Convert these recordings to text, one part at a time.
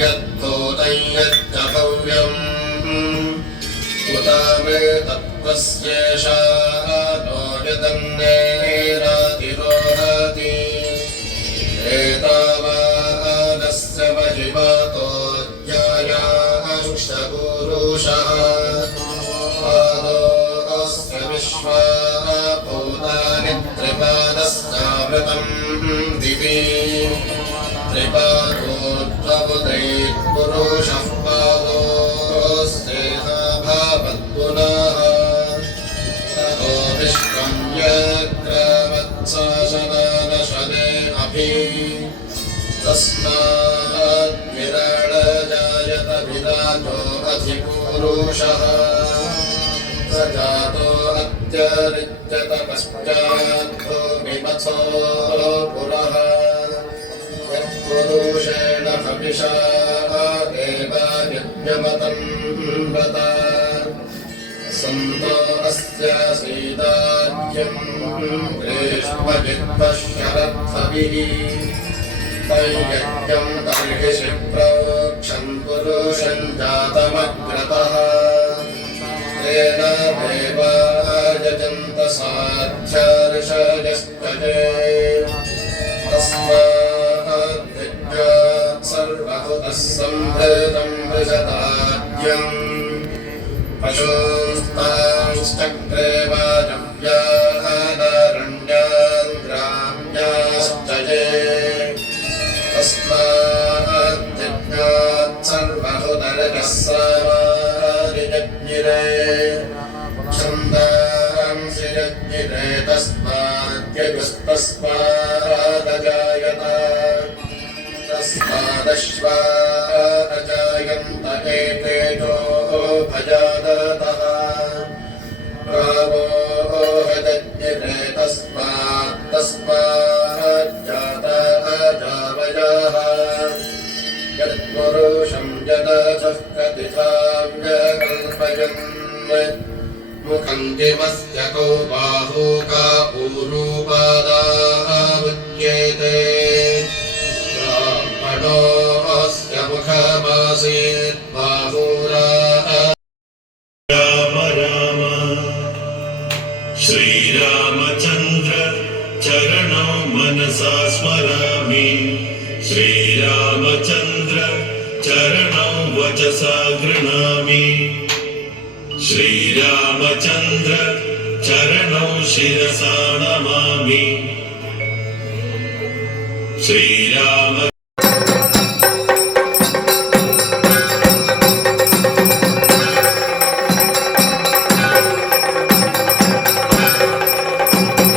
यद्भूतं यच्च भव्यम् उत मे तत्त्वस्येषा नो यदन्येनातिरोहति एतावानस्य महिमातो ज्ञायाश्चपुरुषः पादोऽस्य विश्वा भूतानि त्रिपादश्चामृतम् दिवि त्रिपादोऽद्वपुरैर्पुरुषः पादोऽस्येहाभावत्पुनः ततो विश्वं यग्रमत्सशननशने अभि तस्माद्विराडजायत विराजो अधिपुरुषः स जातो अत्यरिज्यत पश्चाद्धो विमथो पुरः यत्पुरुषेण हविषा देवायज्ञमतं वद सन्तो अस्य सीदाख्यं ग्रीष्मजिह्वशरद्धविः तैयज्ञं तर्हि प्रोक्षं पुरुषं जातमग्रतः तेन देवायजन्त साध्यार्षयस्तजे तस्माद्विज्ञात् सर्वहुतः सम्भृतं वृषदाज्ञम् पशूंस्तांश्चक्रे वाजव्यानारण्यान् ग्राम्याश्चये तस्माद्विज्ञात् सर्वहुतरजः समादिजज्ञिरे छन्दांसि जज्ञिरे तस्माद्यजुस्तस्मादजायत तस्मादश्वा अजायन्त एतेजो भजादतः रावो हजज्ञिरे तस्माज्जाता अजावयाः यत्पुरुषं यदथः कथितां व्यकल्पयन् मुखं किमस्य कौ बाहू का ऊरूपादावुच्येते ब्राह्मणोऽस्य मुखमासीत् बाहूरा राम राम श्रीरामचन्द्र चरणौ मनसा स्मरामि श्रीरामचन्द्र चरणौ वचसा गृह्णामि श्रीरामचन्द्र चरणौ शिरसा Namami Shriram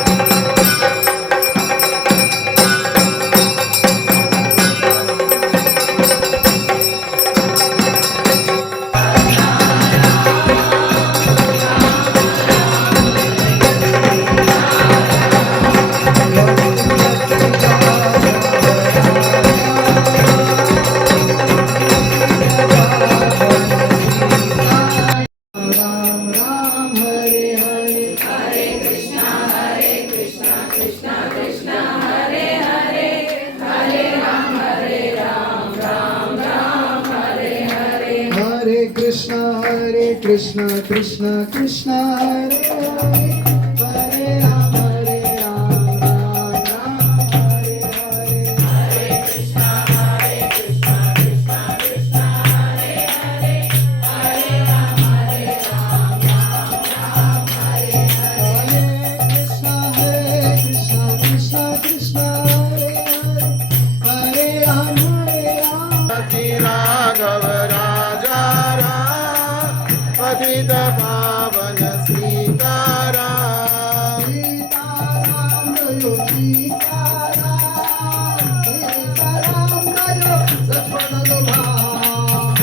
Krishna Krishna Krishna Hare Hare Hare Ram Ram Ram Hare Hare Hare Krishna Krishna Krishna Hare Hare Hare Ram Ram Ram Hare Hare Krishna Krishna Krishna Hare Hare Hare Ram Raghav पतित पावन सीताराम सीताराम गयो सीताराम सीताराम गयो लक्ष्मण दुभा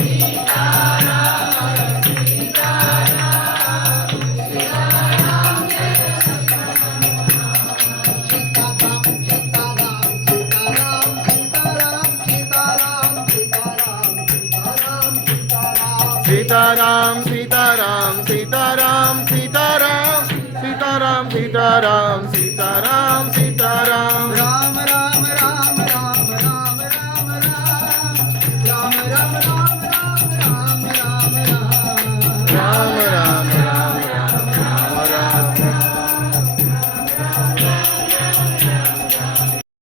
सीताराम सीताराम सीताराम गयो लक्ष्मण सीताराम सीताराम सीताराम सीताराम सीताराम सीताराम सीताराम सीताराम राम